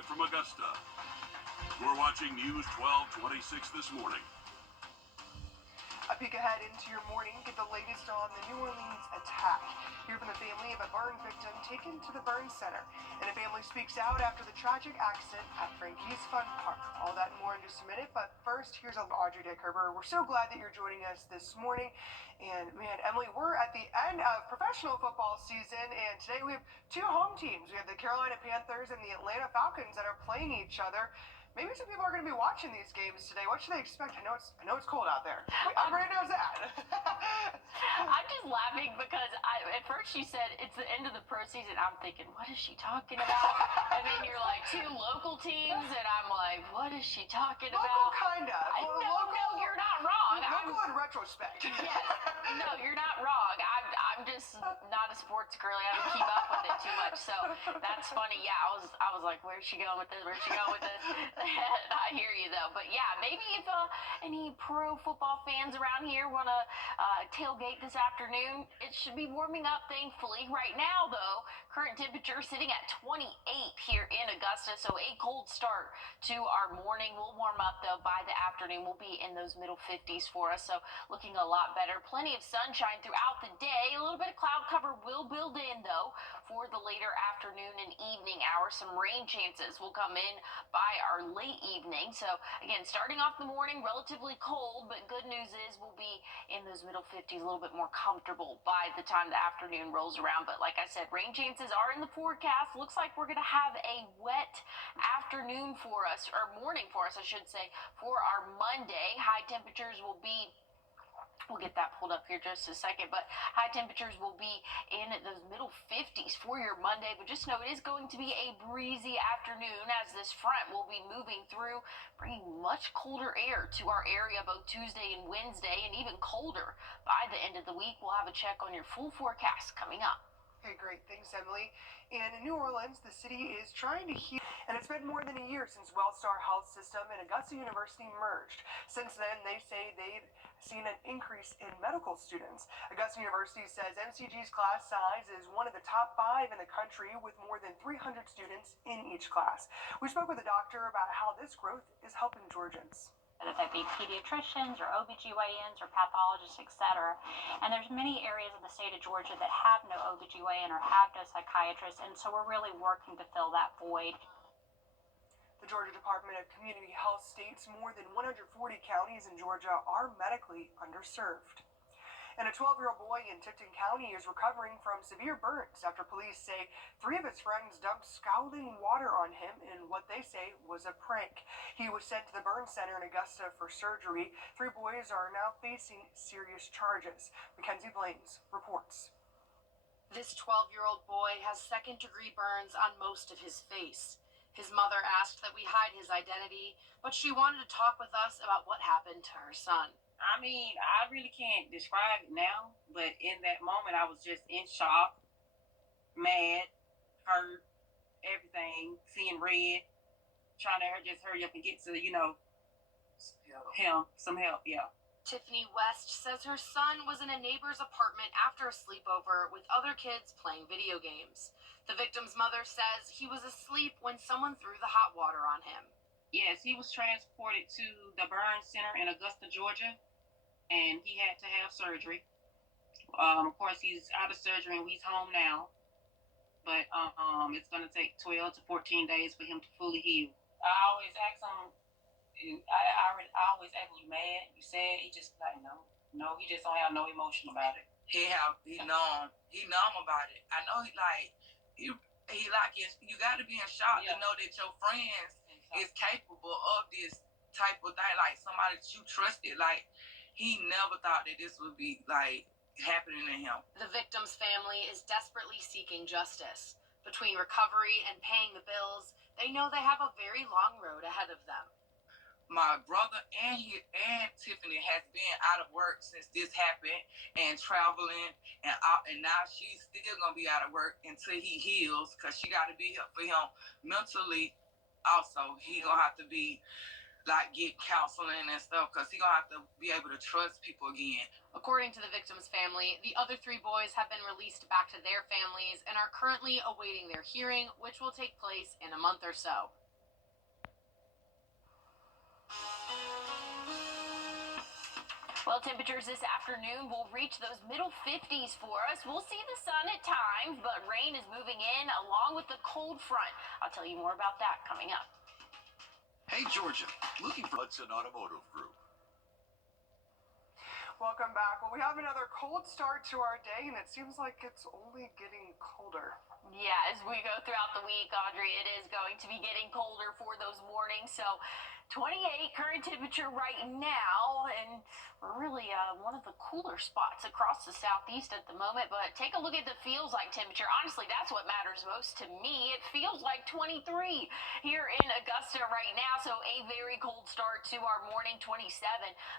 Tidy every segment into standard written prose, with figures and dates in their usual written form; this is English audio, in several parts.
Live from Augusta. You're watching News 1226 this morning. A peek ahead into your morning, get the latest on the New Orleans attack. Hear from the family of a burn victim taken to the burn center. And a family speaks out after the tragic accident at Frankie's Fun Park. All that and more in just a minute, but first, here's Audrey Dickerber. We're so glad that you're joining us this morning. And man, Emily, we're at the end of professional football season, and today we have two home teams. We have the Carolina Panthers and the Atlanta Falcons that are playing each other. Maybe some people are going to be watching these games today. What should they expect? I know it's cold out there. Everybody knows that. I'm just laughing because at first she said it's the end of the pro season. I'm thinking, what is she talking about? And then you're like, two local teams, and I'm like, what is she talking about? Local, kind of. No, you're not wrong. Local in retrospect. Yes. No, you're not wrong. I'm just not a sports girly. I don't keep up with it too much, so that's funny. Yeah, I was like, where's she going with this? Where's she going with this? I hear you though, but yeah, maybe if any pro football fans around here want to tailgate this afternoon, it should be warming up, thankfully. Right now though, current temperature sitting at 28 here in Augusta, so a cold start to our morning. We'll warm up though by the afternoon. We'll be in those middle 50s for us, so looking a lot better. Plenty of sunshine throughout the day. A little bit of cloud cover will build in though for the later afternoon and evening hours. Some rain chances will come in by our late evening. So again, starting off the morning relatively cold, but good news is we'll be in those middle 50s, a little bit more comfortable by the time the afternoon rolls around. But like I said, rain chances are in the forecast. Looks like we're going to have a wet afternoon for us, or morning for us, I should say, for our Monday. High temperatures will be, we'll get that pulled up here just a second, but high temperatures will be in those middle 50s for your Monday. But just know it is going to be a breezy afternoon as this front will be moving through, bringing much colder air to our area both Tuesday and Wednesday, and even colder by the end of the week. We'll have a check on your full forecast coming up. Okay, great. Thanks, Emily. And in New Orleans, the city is trying to heal, and it's been more than a year since Wellstar Health System and Augusta University merged. Since then, they say they've seen an increase in medical students. Augusta University says MCG's class size is one of the top 5 in the country, with more than 300 students in each class. We spoke with a doctor about how this growth is helping Georgians. Whether that be pediatricians or OBGYNs or pathologists, etc. And there's many areas of the state of Georgia that have no OBGYN or have no psychiatrist, and so we're really working to fill that void. The Georgia Department of Community Health states more than 140 counties in Georgia are medically underserved. And a 12-year-old boy in Tipton County is recovering from severe burns after police say 3 of his friends dumped scalding water on him in what they say was a prank. He was sent to the burn center in Augusta for surgery. 3 boys are now facing serious charges. Mackenzie Blaines reports. This 12-year-old boy has second-degree burns on most of his face. His mother asked that we hide his identity, but she wanted to talk with us about what happened to her son. I mean, I really can't describe it now, but in that moment, I was just in shock, mad, hurt, everything, seeing red, trying to just hurry up and get to, some help, yeah. Tiffany West says her son was in a neighbor's apartment after a sleepover with other kids playing video games. The victim's mother says he was asleep when someone threw the hot water on him. Yes, he was transported to the burn center in Augusta, Georgia, and he had to have surgery. Of course, he's out of surgery and he's home now, but it's going to take 12 to 14 days for him to fully heal. I always ask him, I always ask him, you mad, you sad? He just like, no, he just don't have no emotion about it. He numb about it. I know you got to be in shock to know that your friends is capable of this type of thing, like somebody that you trusted. Like, he never thought that this would be like happening to him. The victim's family is desperately seeking justice. Between recovery and paying the bills, they know they have a very long road ahead of them. My brother and Tiffany has been out of work since this happened and traveling, and now she's still gonna be out of work until he heals, because she got to be here for him mentally. Also, he gonna have to be get counseling and stuff, because he gonna have to be able to trust people again. According to the victim's family, the other 3 boys have been released back to their families and are currently awaiting their hearing, which will take place in a month or so. Well, temperatures this afternoon will reach those middle 50s for us. We'll see the sun at times, but rain is moving in along with the cold front. I'll tell you more about that coming up. Hey, Georgia, looking for Hudson Automotive Group. Welcome back. Well, we have another cold start to our day, and it seems like it's only getting colder. Yeah, as we go throughout the week, Audrey, it is going to be getting colder for those mornings. So 28 current temperature right now, and we're really one of the cooler spots across the southeast at the moment. But take a look at the feels like temperature. Honestly, that's what matters most to me. It feels like 23 here in Augusta right now. So a very cold start to our morning. 27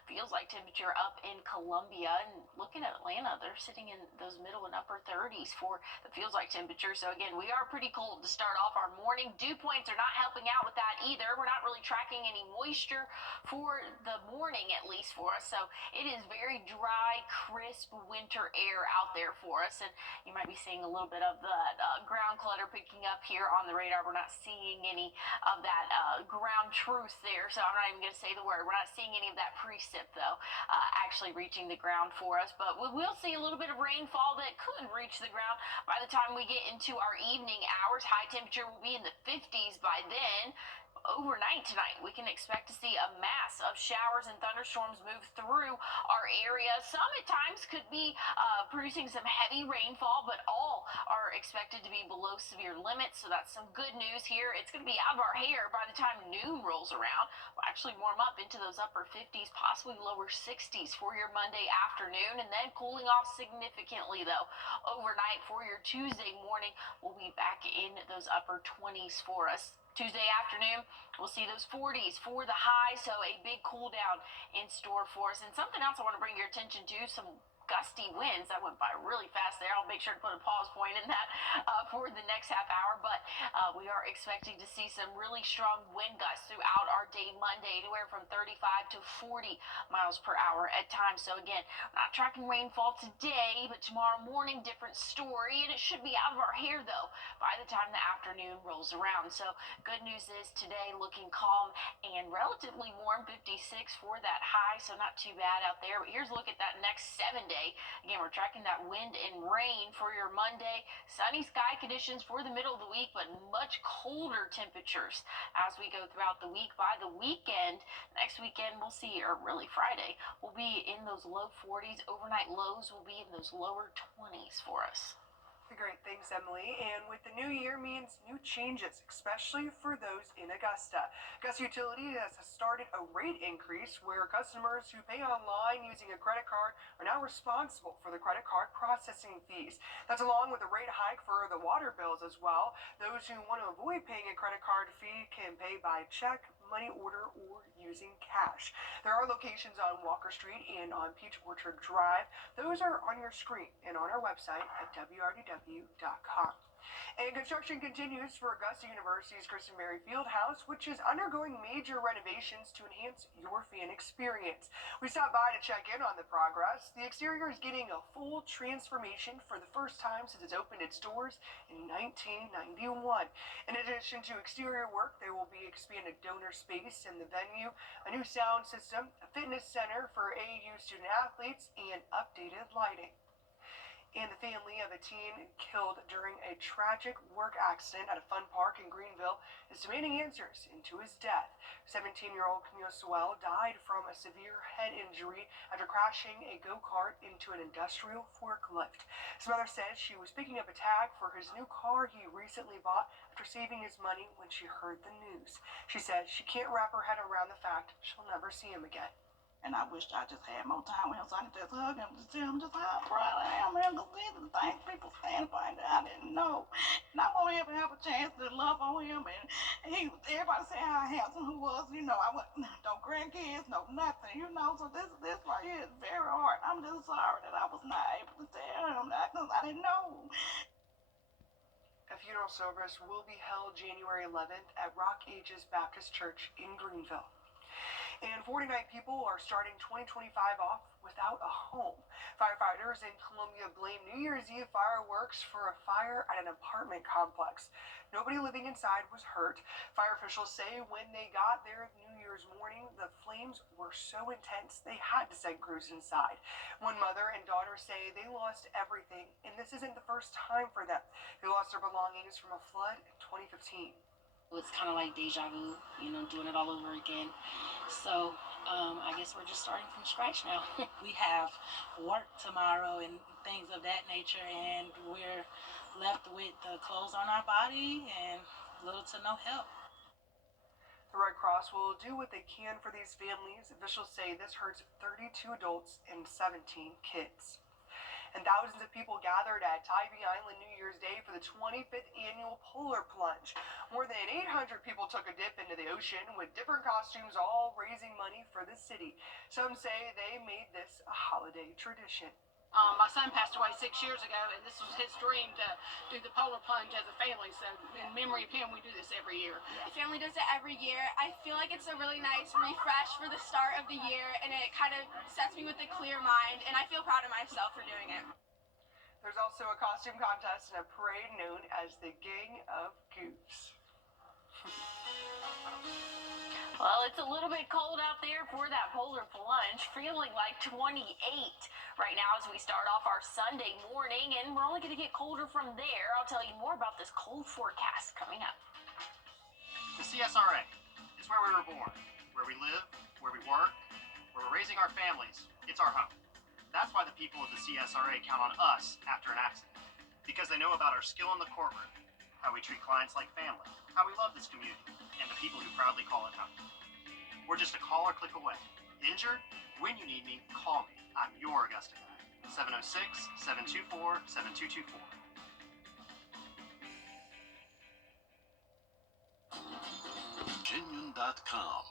feels like temperature up in Columbia, and looking at Atlanta, they're sitting in those middle and upper 30s for the feels like temperature. So again, we are pretty cold to start off our morning. Dew points are not helping out with that either. We're not really tracking any moisture for the morning, at least for us. So it is very dry, crisp winter air out there for us. And you might be seeing a little bit of that ground clutter picking up here on the radar. We're not seeing any of that ground truth there. So I'm not even going to say the word. We're not seeing any of that precip, though, actually reaching the ground for us. But we will see a little bit of rainfall that could reach the ground by the time we get into our evening hours. High temperature will be in the 50s by then. Overnight tonight, we can expect to see a mass of showers and thunderstorms move through our area. Some at times could be producing some heavy rainfall, but all are expected to be below severe limits. So that's some good news here. It's going to be out of our hair by the time noon rolls around. We'll actually warm up into those upper 50s, possibly lower 60s for your Monday afternoon, and then cooling off significantly, though, overnight for your Tuesday morning. We'll be back in those upper 20s for us. Tuesday afternoon, we'll see those 40s for the high, so a big cool down in store for us. And something else I want to bring your attention to, some gusty winds. That went by really fast there. I'll make sure to put a pause point in that for the next half hour, but we are expecting to see some really strong wind gusts throughout our day Monday, anywhere from 35 to 40 miles per hour at times. So again, not tracking rainfall today, but tomorrow morning, different story, and it should be out of our hair, though, by the time the afternoon rolls around. So good news is today looking calm and relatively warm, 56 for that high, so not too bad out there. But here's a look at that next 7 day. Again, we're tracking that wind and rain for your Monday. Sunny sky conditions for the middle of the week, but much colder temperatures as we go throughout the week. By the weekend, next weekend, we'll see, or really Friday, we'll be in those low 40s. Overnight lows will be in those lower 20s for us. Great, thanks, Emily. And with the new year means new changes, especially for those in Augusta. Augusta Utility has started a rate increase where customers who pay online using a credit card are now responsible for the credit card processing fees. That's along with a rate hike for the water bills as well. Those who want to avoid paying a credit card fee can pay by check, money order, or using cash. There are locations on Walker Street and on Peach Orchard Drive. Those are on your screen and on our website at wrdw.com. And construction continues for Augusta University's Kristen Berry Fieldhouse, which is undergoing major renovations to enhance your fan experience. We stopped by to check in on the progress. The exterior is getting a full transformation for the first time since it's opened its doors in 1991. In addition to exterior work, there will be expanded donor space in the venue, a new sound system, a fitness center for AAU student athletes, and updated lighting. And the family of a teen killed during a tragic work accident at a fun park in Greenville is demanding answers into his death. 17-year-old Camille Sewell died from a severe head injury after crashing a go-kart into an industrial forklift. His mother says she was picking up a tag for his new car he recently bought after saving his money when she heard the news. She says she can't wrap her head around the fact she'll never see him again. And I wished I just had more time with him so I could just hug him to tell him just how proud I am of him, because these are the things people stand by that I didn't know. And I want him to have a chance to love on him. And everybody say how handsome he was. You know, I went, no grandkids, no nothing, you know. So this right here is very hard. I'm just sorry that I was not able to tell him that because I didn't know. A funeral service will be held January 11th at Rock Ages Baptist Church in Greenville. And 49 people are starting 2025 off without a home. Firefighters in Columbia blame New Year's Eve fireworks for a fire at an apartment complex. Nobody living inside was hurt. Fire officials say when they got there New Year's morning, the flames were so intense they had to send crews inside. One mother and daughter say they lost everything, and this isn't the first time for them. They lost their belongings from a flood in 2015. It's kind of like deja vu, doing it all over again. So I guess we're just starting from scratch now. We have work tomorrow and things of that nature, and we're left with the clothes on our body and little to no help. The Red Cross will do what they can for these families. Officials say this hurts 32 adults and 17 kids. And thousands of people gathered at Tybee Island New Year's Day for the 25th annual polar plunge. More than 800 people took a dip into the ocean with different costumes, all raising money for the city. Some say they made this a holiday tradition. My son passed away 6 years ago, and this was his dream to do the polar plunge as a family. So in memory of him, we do this every year. The family does it every year. I feel like it's a really nice refresh for the start of the year, and it kind of sets me with a clear mind, and I feel proud of myself for doing it. There's also a costume contest and a parade known as the Gang of Goofs. Well, it's a little bit cold out there for that polar plunge, feeling like 28 right now as we start off our Sunday morning, and we're only going to get colder from there. I'll tell you more about this cold forecast coming up. The CSRA is where we were born, where we live, where we work, where we're raising our families. It's our home. That's why the people of the CSRA count on us after an accident, because they know about our skill in the courtroom, how we treat clients like family, how we love this community, and the people who proudly call it home. We're just a call or click away. Injured? When you need me, call me. I'm your Augusta guy. 706-724-7224. Genuine.com.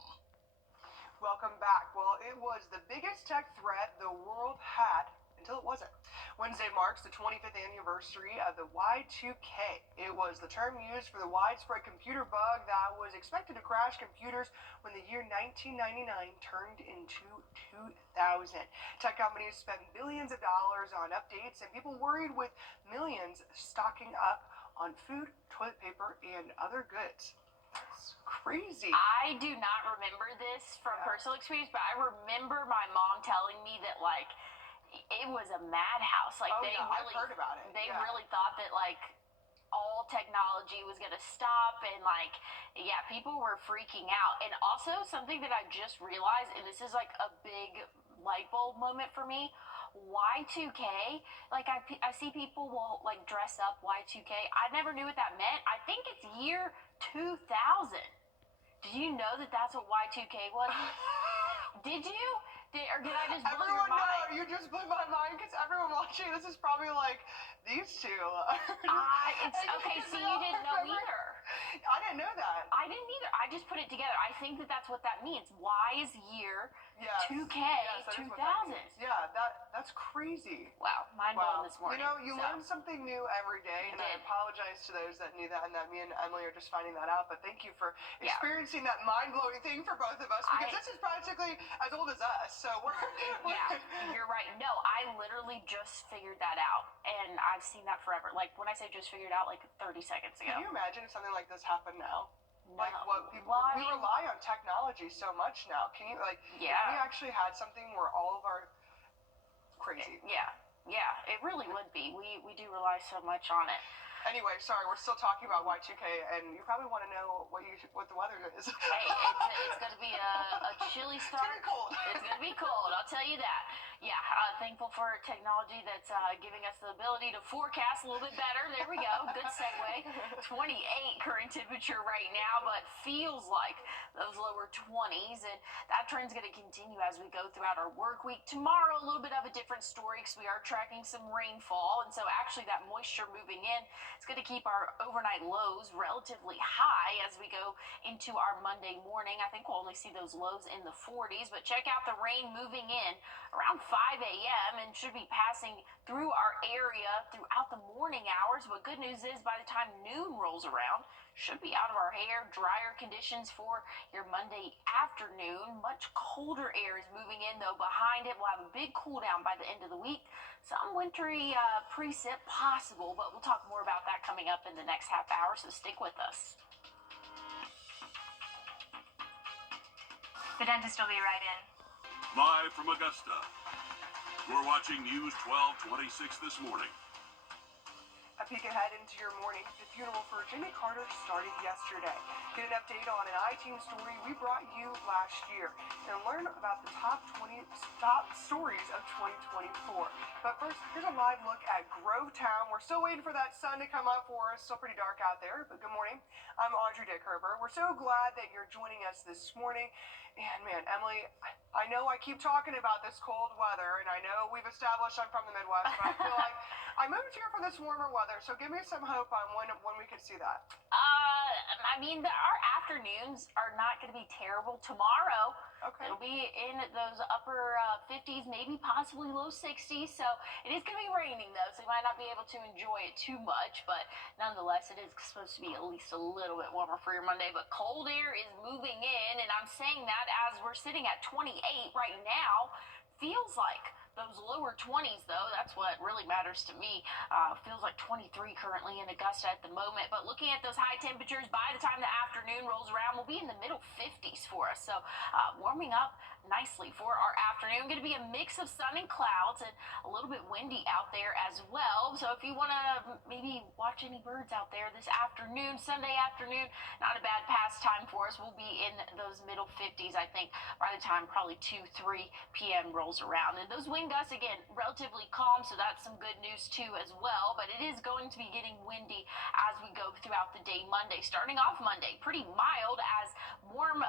Welcome back. Well, it was the biggest tech threat the world had until it wasn't. Wednesday marks the 25th anniversary of the Y2K. It was the term used for the widespread computer bug that was expected to crash computers when the year 1999 turned into 2000. Tech companies spent billions of dollars on updates, and people worried with millions stocking up on food, toilet paper, and other goods. That's crazy. I do not remember this from personal experience, but I remember my mom telling me that, it was a madhouse. I've heard about it. They really thought that, all technology was going to stop, and, people were freaking out. And also, something that I just realized, and this is, a big light bulb moment for me, Y2K, I see people will, dress up Y2K. I never knew what that meant. I think it's year 2000. Did you know that that's what Y2K was? Did you? Or did I just blow your mind? No, you just blew my mind, because everyone watching this is probably like, these two. Okay, so you didn't know either. I didn't know that. I didn't either. I just put it together. I think that that's what that means. Y is year, 2K, yes, 2000. Yeah, that's crazy. Wow, mind blown this morning. You learn something new every day, and I apologize to those that knew that and that me and Emily are just finding that out, but thank you for experiencing that mind-blowing thing for both of us, because this is practically as old as us, so we're you're right. No, I literally just figured that out, and I've seen that forever. When I say just figured out, 30 seconds ago. Can you imagine if something like this happened now? No. We rely on technology so much now. Can you, if we actually had something where all of our crazy. Yeah, it really would be. We do rely so much on it. Anyway, sorry, we're still talking about Y2K, and you probably want to know what the weather is. Hey, it's going to be a chilly start. It's going to be cold. It's going to be cold, I'll tell you that. Yeah, thankful for technology that's giving us the ability to forecast a little bit better. There we go. Good segue. 28 current temperature right now, but feels like those lower 20s, and that trend's going to continue as we go throughout our work week. Tomorrow, a little bit of a different story, because we are tracking some rainfall, and so actually that moisture moving in, it's going to keep our overnight lows relatively high as we go into our Monday morning. I think we'll only see those lows in the 40s, but check out the rain moving in around 5 a.m. and should be passing through our area throughout the morning hours. But good news is by the time noon rolls around, should be out of our hair. Drier conditions for your Monday afternoon. Much colder air is moving in, though. Behind it, we'll have a big cool down by the end of the week. Some wintry precip possible, but we'll talk more about that coming up in the next half hour, so stick with us. The dentist will be right in. Live from Augusta, you're watching News 1226 this morning. A peek ahead into your morning. The funeral for Jimmy Carter started yesterday. Get an update on an iTunes story we brought you last year and learn about the top stories of 2024. But first, here's a live look at Grovetown. We're still waiting for that sun to come up for us. Still pretty dark out there, but good morning. I'm Wrdw. We're so glad that you're joining us this morning. And man, Emily, I know I keep talking about this cold weather, and I know we've established I'm from the Midwest, but I feel like I moved here for this warmer weather, so give me some hope on when we could see that. I mean, our afternoons are not going to be terrible. Tomorrow, it'll be in those upper 50s, maybe possibly low 60s. So it is going to be raining, though, so you might not be able to enjoy it too much. But nonetheless, it is supposed to be at least a little bit warmer for your Monday. But cold air is moving in, and I'm saying that as we're sitting at 28 right now. Feels like those lower 20s, though. That's what really matters to me. Feels like 23 currently in Augusta at the moment. But looking at those high temperatures, by the time the afternoon rolls around, we'll be in the middle 50s for us. So warming up nicely for our afternoon. Going to be a mix of sun and clouds and a little bit windy out there as well. So if you want to maybe watch any birds out there this afternoon, Sunday afternoon, not a bad pastime for us. We'll be in those middle 50s, I think, by the time probably 2, 3 p.m. rolls around. And those wind gusts, again, relatively calm, so that's some good news too as well. But it is going to be getting windy as we go throughout the day Monday. Starting off Monday, pretty mild as warm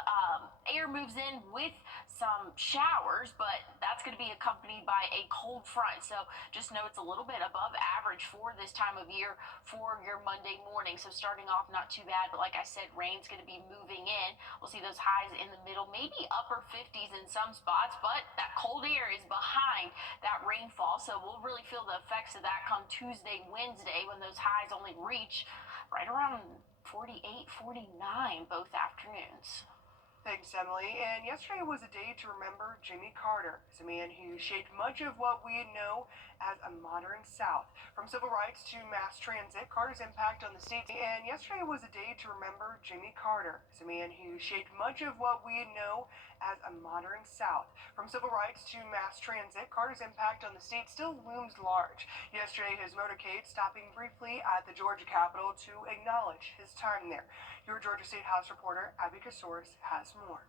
air moves in with some showers, but that's going to be accompanied by a cold front. So just know it's a little bit above average for this time of year for your Monday morning. So starting off not too bad, but like I said, rain's going to be moving in. We'll see those highs in the middle, maybe upper 50s in some spots, but that cold air is behind that rainfall. So we'll really feel the effects of that come Tuesday, Wednesday, when those highs only reach right around 48, 49 both afternoons. Thanks, Emily. And yesterday was a day to remember Jimmy Carter, as a man who shaped much of what we know as a modern South. From civil rights to mass transit, Carter's impact on the state. And yesterday was a day to remember Jimmy Carter, as a man who shaped much of what we know as a modern South. From civil rights to mass transit, Carter's impact on the state still looms large. Yesterday, his motorcade stopping briefly at the Georgia Capitol to acknowledge his time there. Your Georgia State House reporter, Abby Kasoris, has more.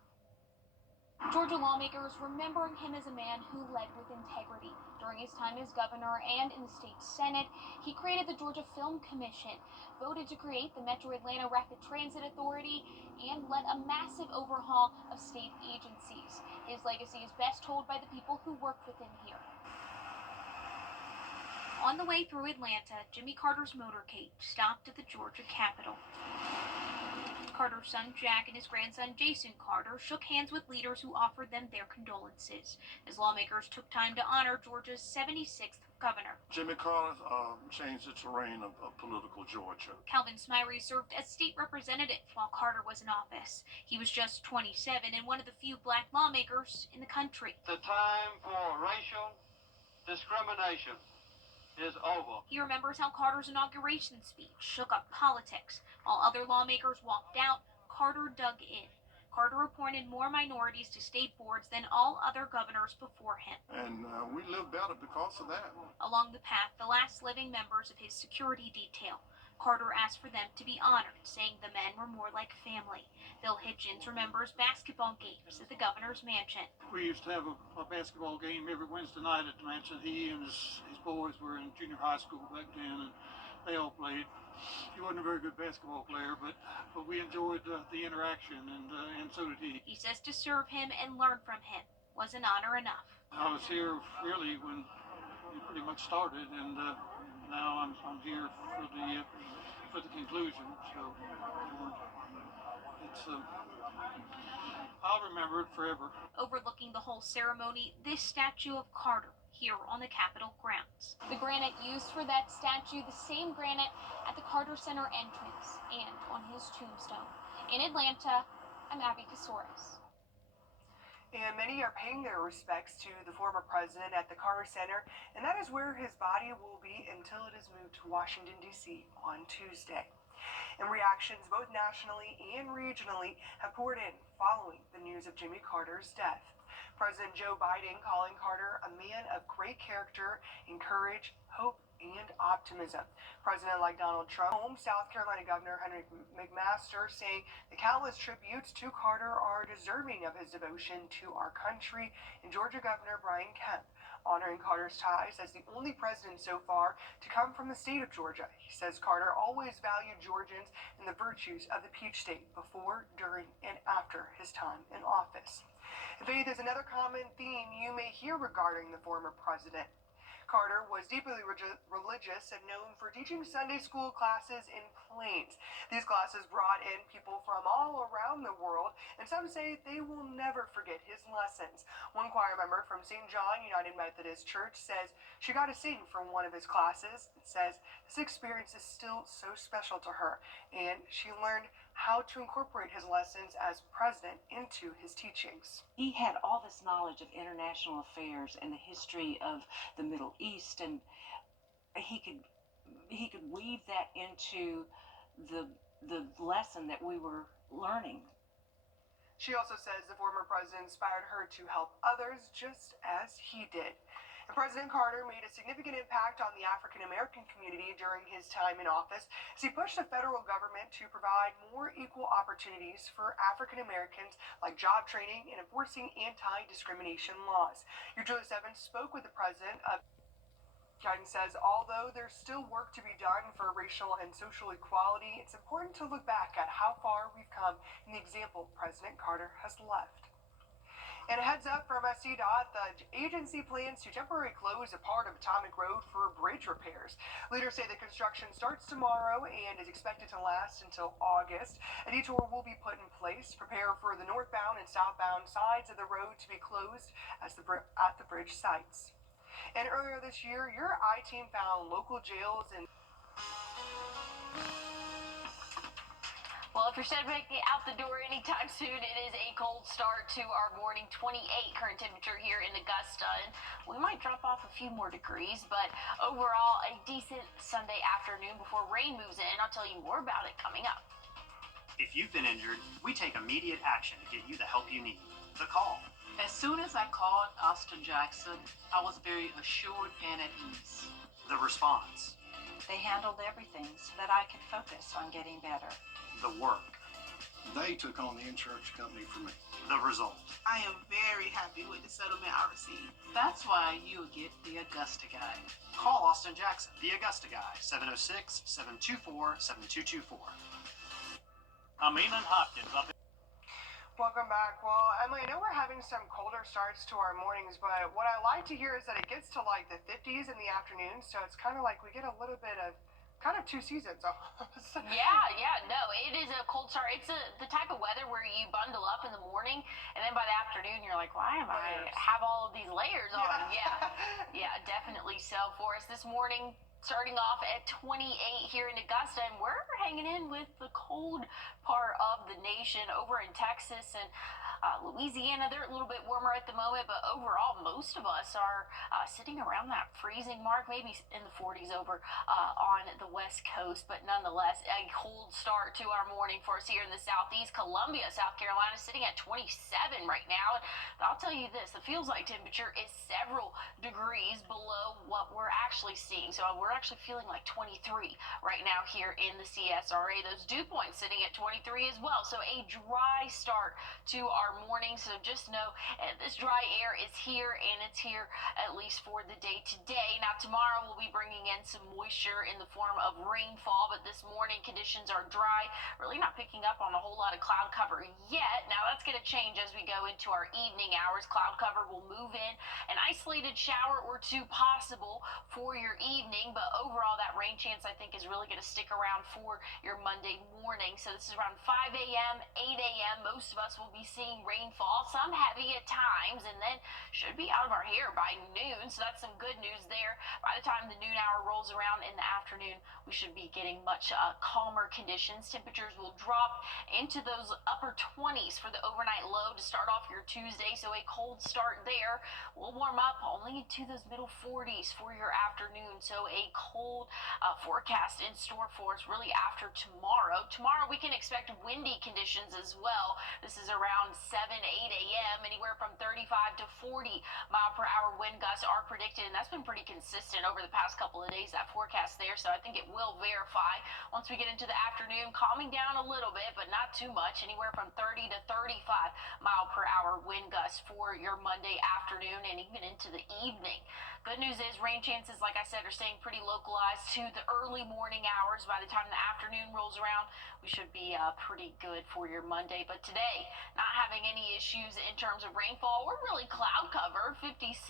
Georgia lawmakers remembering him as a man who led with integrity. During his time as governor and in the state Senate, he created the Georgia Film Commission, voted to create the Metro Atlanta Rapid Transit Authority, and led a massive overhaul of state agencies. His legacy is best told by the people who worked with him here. On the way through Atlanta, Jimmy Carter's motorcade stopped at the Georgia Capitol. Carter's son Jack and his grandson Jason Carter shook hands with leaders who offered them their condolences as lawmakers took time to honor Georgia's 76th governor. Jimmy Carter changed the terrain of political Georgia. Calvin Smyre served as state representative while Carter was in office. He was just 27 and one of the few black lawmakers in the country. The time for racial discrimination is over. He remembers how Carter's inauguration speech shook up politics. While other lawmakers walked out, Carter dug in. Carter appointed more minorities to state boards than all other governors before him. And we live better because of that. Along the path, the last living members of his security detail. Carter asked for them to be honored, saying the men were more like family. Bill Hitchens remembers basketball games at the governor's mansion. We used to have a basketball game every Wednesday night at the mansion. He and his boys were in junior high school back then, and they all played. He wasn't a very good basketball player, but we enjoyed the interaction, and so did he. He says to serve him and learn from him was an honor enough. I was here really when it pretty much started, and now I'm here for the conclusion. So it's I'll remember it forever. Overlooking the whole ceremony, this statue of Carter here on the Capitol grounds. The granite used for that statue, the same granite at the Carter Center entrance and on his tombstone. In Atlanta, I'm Abby Casores. And many are paying their respects to the former president at the Carter Center, and that is where his body will be until it is moved to Washington, D.C. on Tuesday. And reactions both nationally and regionally have poured in following the news of Jimmy Carter's death. President Joe Biden calling Carter a man of great character and courage, hope, and optimism. President-elect Donald Trump, South Carolina Governor Henry McMaster saying the countless tributes to Carter are deserving of his devotion to our country, and Georgia Governor Brian Kemp honoring Carter's ties as the only president so far to come from the state of Georgia. He says Carter always valued Georgians and the virtues of the Peach State before, during, and after his time in office. Faith is another common theme you may hear regarding the former president. Carter was deeply religious and known for teaching Sunday school classes in Plains. These classes brought in people from all around the world, and some say they will never forget his lessons. One choir member from St. John United Methodist Church says she got to sing from one of his classes and says this experience is still so special to her, and she learned how to incorporate his lessons as president into his teachings. He had all this knowledge of international affairs and the history of the Middle East, and he could weave that into the lesson that we were learning. She also says the former president inspired her to help others just as he did. And President Carter made a significant impact on the African American community during his time in office as he pushed the federal government to provide more equal opportunities for African Americans, like job training and enforcing anti-discrimination laws. Your Julius Evans spoke with the president of Biden says, although there's still work to be done for racial and social equality, it's important to look back at how far we've come and the example President Carter has left. And a heads up from SDOT, the agency plans to temporarily close a part of Atomic Road for bridge repairs. Leaders say the construction starts tomorrow and is expected to last until August. A detour will be put in place. Prepare for the northbound and southbound sides of the road to be closed at the bridge sites. And earlier this year, your I-Team found local jails in... Well, if you're stepping out the door anytime soon, it is a cold start to our morning. 28 current temperature here in Augusta, and we might drop off a few more degrees, but overall a decent Sunday afternoon before rain moves in. I'll tell you more about it coming up. If you've been injured, we take immediate action to get you the help you need. The call. As soon as I called Austin Jackson, I was very assured and at ease. The response. They handled everything so that I could focus on getting better. The work. They took on the insurance company for me. The result. I am very happy with the settlement I received. That's why you get the Augusta Guy. Call Austin Jackson, the Augusta Guy, 706-724-7224. I'm Eamon Hopkins. Welcome back. Well, Emily, I know we're having some colder starts to our mornings, but what I like to hear is that it gets to like the 50s in the afternoon, so it's kind of like we get a little bit of kind of two seasons almost. Yeah, no, it is a cold start. It's the type of weather where you bundle up in the morning, and then by the afternoon you're like, why am I have all of these layers on? Yeah, definitely so for us this morning. Starting off at 28 here in Augusta, and we're hanging in with the cold part of the nation over in Texas and Louisiana. They're a little bit warmer at the moment, but overall, most of us are sitting around that freezing mark, maybe in the 40s over on the West Coast, but nonetheless, a cold start to our morning for us here in the Southeast. Columbia, South Carolina, sitting at 27 right now. And I'll tell you this, the feels like temperature is several degrees below what we're actually seeing. So we're actually feeling like 23 right now here in the CSRA. Those dew points sitting at 23 as well. So a dry start to our morning. So just know this dry air is here, and it's here at least for the day today. Now tomorrow we'll be bringing in some moisture in the form of rainfall, but this morning conditions are dry, really not picking up on a whole lot of cloud cover yet. Now that's going to change as we go into our evening hours. Cloud cover will move in, an isolated shower or two possible for your evening, but but overall that rain chance I think is really going to stick around for your Monday morning. So this is around 5 a.m., 8 a.m. Most of us will be seeing rainfall, some heavy at times, and then should be out of our hair by noon. So that's some good news there. By the time the noon hour rolls around in the afternoon, we should be getting much calmer conditions. Temperatures will drop into those upper 20s for the overnight low to start off your Tuesday. So a cold start there. We'll warm up only into those middle 40s for your afternoon. So a cold forecast in store for us really after tomorrow. Tomorrow we can expect windy conditions as well. This is around 7, 8 a.m. Anywhere from 35 to 40 mile per hour wind gusts are predicted, and that's been pretty consistent over the past couple of days, that forecast there. So I think it will verify once we get into the afternoon, calming down a little bit, but not too much. Anywhere from 30 to 35 mile per hour wind gusts for your Monday afternoon and even into the evening. Good news is rain chances, like I said, are staying pretty localized to the early morning hours. By the time the afternoon rolls around, we should be pretty good for your Monday. But today, not having any issues in terms of rainfall. We're really cloud cover, 56,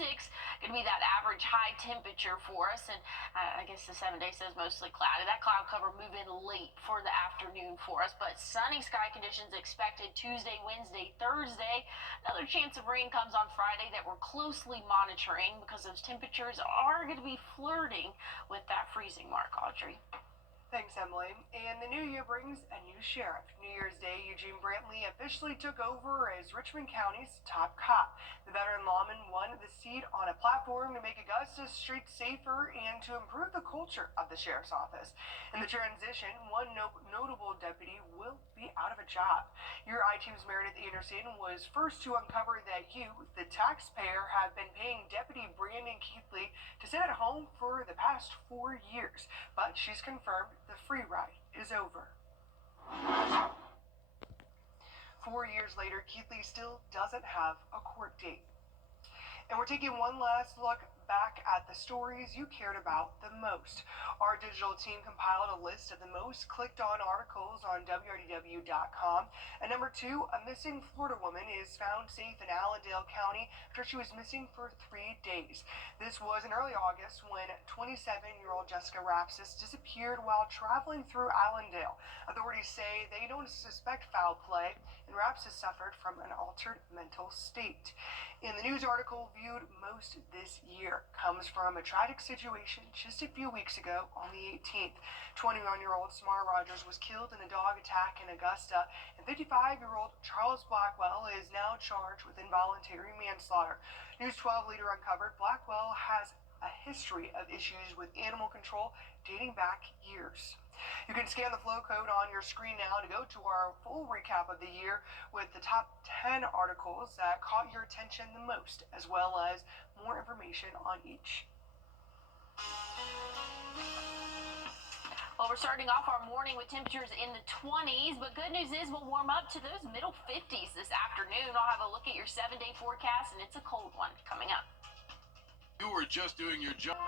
going to be that average high temperature for us. And I guess the 7-day says mostly cloudy. That cloud cover move in late for the afternoon for us. But sunny sky conditions expected Tuesday, Wednesday, Thursday. Another chance of rain comes on Friday that we're closely monitoring because those temperatures are going to be flirting with that freezing mark, Audrey. Thanks, Emily. And the new year brings a new sheriff. New Year's Day, Eugene Brantley officially took over as Richmond County's top cop. The veteran lawman won the seat on a platform to make Augusta's streets safer and to improve the culture of the sheriff's office. In the transition, one notable deputy will be out of a job. Your iTeam's Meredith Anderson was first to uncover that you, the taxpayer, have been paying Deputy Brandon Keithley to sit at home for the past 4 years. But she's confirmed the free ride is over. 4 years later, Keithley still doesn't have a court date. And we're taking one last look back at the stories you cared about the most. Our digital team compiled a list of the most clicked on articles on Wrdw.com. And number 2, a missing Florida woman is found safe in Allendale County after she was missing for 3 days. This was in early August when 27-year-old Jessica Rapsis disappeared while traveling through Allendale. Authorities say they don't suspect foul play, and Rapsis suffered from an altered mental state. And the news article viewed most this year comes from a tragic situation just a few weeks ago on the 18th. 21-year-old Samara Rogers was killed in a dog attack in Augusta, and 55-year-old Charles Blackwell is now charged with involuntary manslaughter. News 12 later uncovered Blackwell has a history of issues with animal control dating back years. You can scan the flow code on your screen now to go to our full recap of the year with the top 10 articles that caught your attention the most, as well as more information on each. Well, we're starting off our morning with temperatures in the 20s, but good news is we'll warm up to those middle 50s this afternoon. I'll have a look at your 7-day forecast, and it's a cold one coming up. You were just doing your job.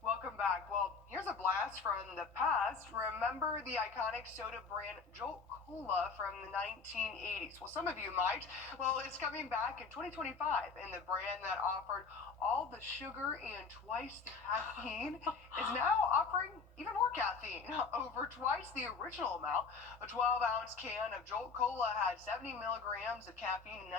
Welcome back. Well, here's a blast from the past. Remember the iconic soda brand Jolt Cola from the 1980s? Well, some of you might. Well, it's coming back in 2025, and the brand that offered all the sugar and twice the caffeine is now offering even more caffeine, over twice the original amount. A 12-ounce can of Jolt Cola had 70 milligrams of caffeine in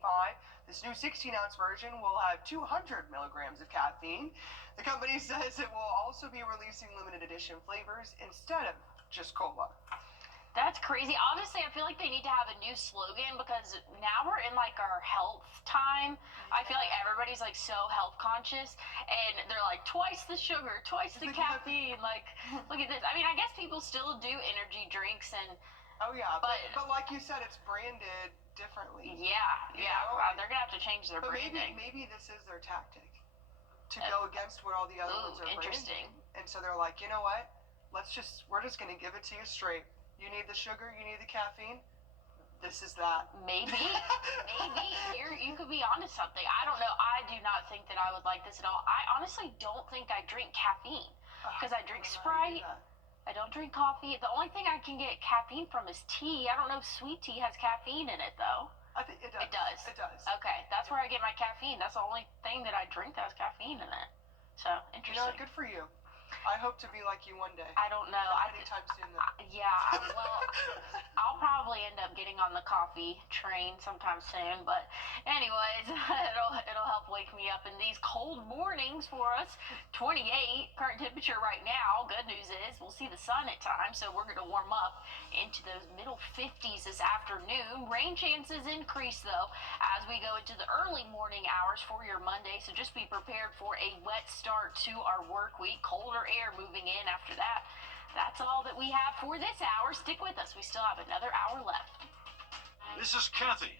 1985. This new 16-ounce version will have 200 milligrams of caffeine. The company says it will also be releasing limited edition flavors instead of just cola. That's crazy. Honestly, I feel like they need to have a new slogan because now we're in like our health time. I feel like everybody's like so health conscious and they're like twice the sugar, twice the caffeine. Like, look at this. I mean, I guess people still do energy drinks and. Oh yeah, but like you said, it's branded differently. Yeah. Wow, they're gonna have to change their branding. Maybe this is their tactic to go against what all the other ones are interesting. Branding. And so they're like, you know what? We're just gonna give it to you straight. You need the sugar, you need the caffeine. This is that. Maybe you could be onto something. I don't know. I do not think that I would like this at all. I honestly don't think I drink caffeine because I drink Sprite. I don't drink coffee. The only thing I can get caffeine from is tea. I don't know if sweet tea has caffeine in it though. I think it does. It does. Okay, that's where I get my caffeine. That's the only thing that I drink that has caffeine in it. So, You interesting. know, good for you. I hope to be like you one day. I don't know. Not anytime soon, though. Well, I'll probably end up getting on the coffee train sometime soon. But anyways, it'll help wake me up in these cold mornings for us. 28 current temperature right now. Good news is we'll see the sun at times, so we're going to warm up into those middle 50s this afternoon. Rain chances increase, though, as we go into the early morning hours for your Monday. So just be prepared for a wet start to our work week. Colder air moving in after that. That's all that we have for this hour. Stick with us. We still have another hour left. This is Kathy.